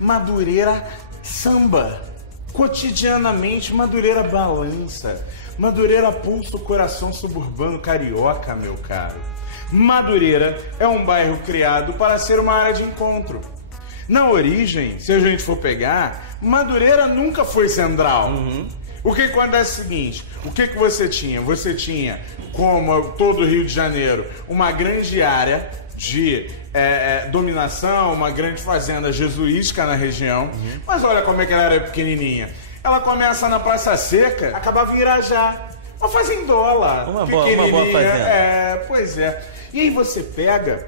Madureira samba. Cotidianamente, Madureira balança. Madureira pulsa o coração suburbano carioca, meu caro. Madureira é um bairro criado para ser uma área de encontro. Na origem, se a gente for pegar, Madureira nunca foi central. O que acontece é o seguinte, o que você tinha? Você tinha, como todo o Rio de Janeiro, uma grande área de dominação, uma grande fazenda jesuítica na região. Mas olha como é que ela era pequenininha. Ela começa na Praça Seca, acabava em Irajá. Uma fazendola. Uma boa fazenda. Pois é. E aí você pega,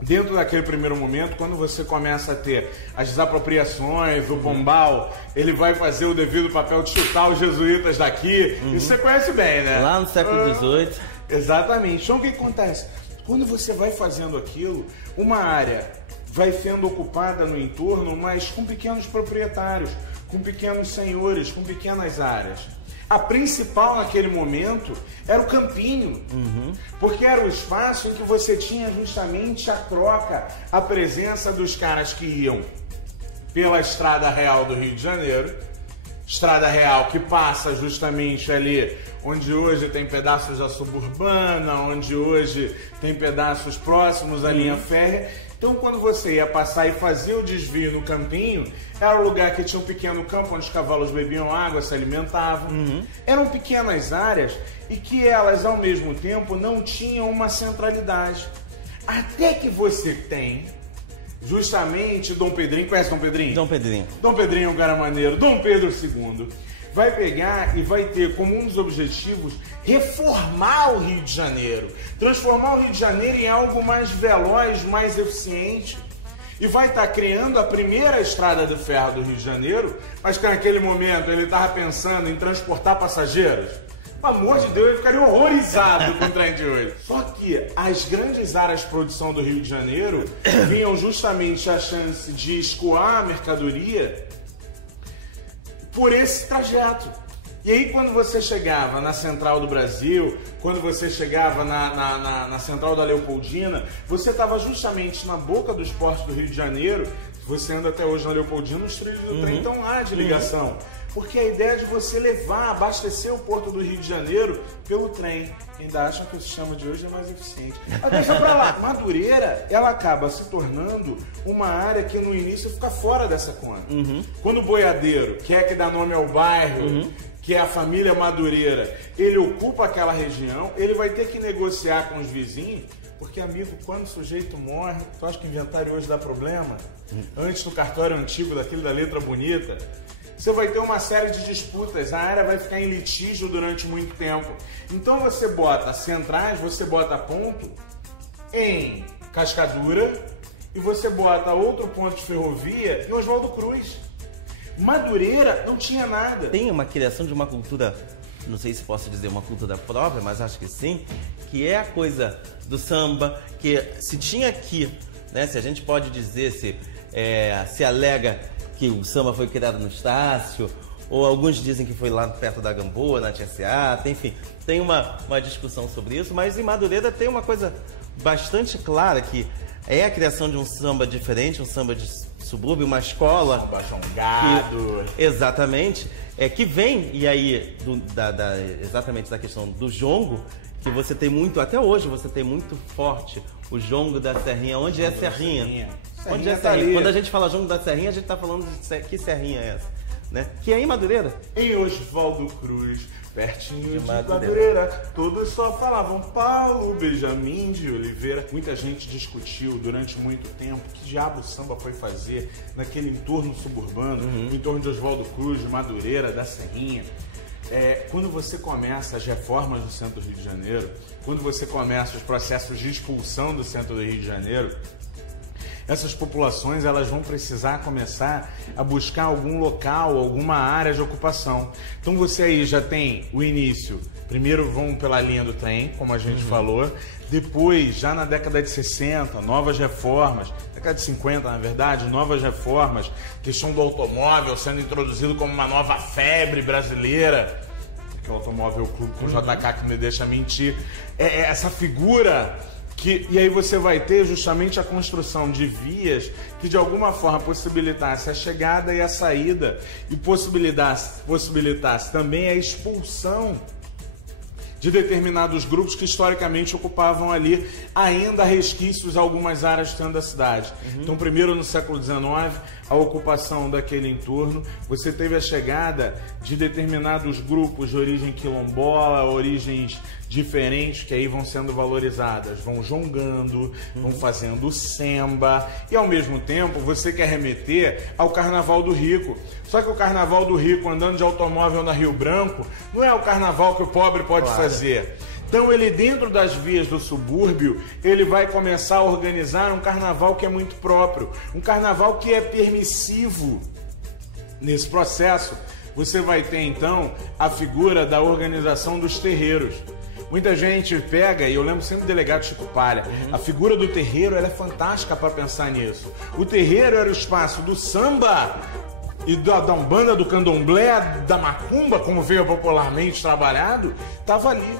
dentro daquele primeiro momento, quando você começa a ter as desapropriações, o Pombal, ele vai fazer o devido papel de chutar os jesuítas daqui. Isso você conhece bem, né? Lá no século XVIII. Exatamente. Então o que acontece? Quando você vai fazendo aquilo, uma área vai sendo ocupada no entorno, mas com pequenos proprietários, com pequenos senhores, com pequenas áreas. A principal naquele momento era o campinho, porque era o espaço em que você tinha justamente a troca, a presença dos caras que iam pela Estrada Real do Rio de Janeiro, Estrada Real que passa justamente ali onde hoje tem pedaços da suburbana, onde hoje tem pedaços próximos à linha férrea. Então, quando você ia passar e fazer o desvio no campinho, era um lugar que tinha um pequeno campo onde os cavalos bebiam água, se alimentavam. Eram pequenas áreas e que elas, ao mesmo tempo, não tinham uma centralidade. Até que você tem, justamente, Dom Pedrinho. Conhece Dom Pedrinho? Dom Pedrinho. Dom Pedrinho é um cara maneiro. Dom Pedro II vai pegar e vai ter como um dos objetivos reformar o Rio de Janeiro, transformar o Rio de Janeiro em algo mais veloz, mais eficiente, e vai estar criando a primeira estrada de ferro do Rio de Janeiro, mas que naquele momento ele estava pensando em transportar passageiros. Pelo amor de Deus, eu ficaria horrorizado com o trem de hoje. Só que as grandes áreas de produção do Rio de Janeiro vinham justamente a chance de escoar a mercadoria por esse trajeto. E aí quando você chegava na Central do Brasil, quando você chegava na Central da Leopoldina, você estava justamente na boca dos portos do Rio de Janeiro. Você anda até hoje na Leopoldina, os trilhos do trem estão lá de ligação. Porque a ideia é de você levar, abastecer o porto do Rio de Janeiro pelo trem. Ainda acham que o sistema de hoje é mais eficiente. Mas deixa pra lá. Madureira, ela acaba se tornando uma área que no início fica fora dessa conta. Quando o boiadeiro, que é que dá nome ao bairro, que é a família Madureira, ele ocupa aquela região, ele vai ter que negociar com os vizinhos, porque, amigo, quando o sujeito morre, tu acha que o inventário hoje dá problema? Antes do cartório antigo, daquele da letra bonita, você vai ter uma série de disputas, a área vai ficar em litígio durante muito tempo. Então você bota centrais, você bota ponto em Cascadura e você bota outro ponto de ferrovia em Oswaldo Cruz. Madureira não tinha nada. Tem uma criação de uma cultura, não sei se posso dizer uma cultura própria, mas acho que sim, que é a coisa do samba, que se tinha aqui, né, se a gente pode dizer, se alega que o samba foi criado no Estácio, ou alguns dizem que foi lá perto da Gamboa, na Tia Seata, enfim, tem uma discussão sobre isso, mas em Madureira tem uma coisa bastante clara, que é a criação de um samba diferente, um samba de subúrbio, uma escola. Samba jongado. Exatamente, que vem, e aí, exatamente da questão do jongo, que você tem muito, até hoje, você tem muito forte o jongo da Serrinha. Onde é a Serrinha? Onde é a Serrinha? Quando a gente fala jongo da Serrinha, a gente está falando de que Serrinha é essa? Né? Que é em Madureira. Em Oswaldo Cruz, pertinho de Madureira, todos só falavam Paulo Benjamin de Oliveira. Muita gente discutiu durante muito tempo que diabo o samba foi fazer naquele entorno suburbano, no entorno de Oswaldo Cruz, de Madureira, da Serrinha. Quando você começa as reformas do centro do Rio de Janeiro, quando você começa os processos de expulsão do centro do Rio de Janeiro, essas populações elas vão precisar começar a buscar algum local, alguma área de ocupação. Então você aí já tem o início, primeiro vão pela linha do trem, como a gente falou, depois, já na década de 60, novas reformas, década de 50, na verdade, novas reformas, questão do automóvel sendo introduzido como uma nova febre brasileira, que é o Automóvel Clube com o JK que me deixa mentir, essa figura e aí você vai ter justamente a construção de vias que de alguma forma possibilitasse a chegada e a saída e possibilitasse também a expulsão de determinados grupos que historicamente ocupavam ali ainda resquícios de algumas áreas dentro da cidade. Então, primeiro no século XIX, a ocupação daquele entorno, você teve a chegada de determinados grupos de origem quilombola, origens diferentes, que aí vão sendo valorizadas, vão jongando, vão fazendo samba, e ao mesmo tempo você quer remeter ao Carnaval do Rico. Só que o Carnaval do Rico, andando de automóvel na Rio Branco, não é o carnaval que o pobre pode fazer. Então ele, dentro das vias do subúrbio, ele vai começar a organizar um carnaval que é muito próprio, um carnaval que é permissivo. Nesse processo, você vai ter então a figura da organização dos terreiros. Muita gente pega, e eu lembro sempre do delegado Chico Palha, a figura do terreiro ela é fantástica para pensar nisso. O terreiro era o espaço do samba e da umbanda, do candomblé, da macumba, como veio popularmente trabalhado, estava ali.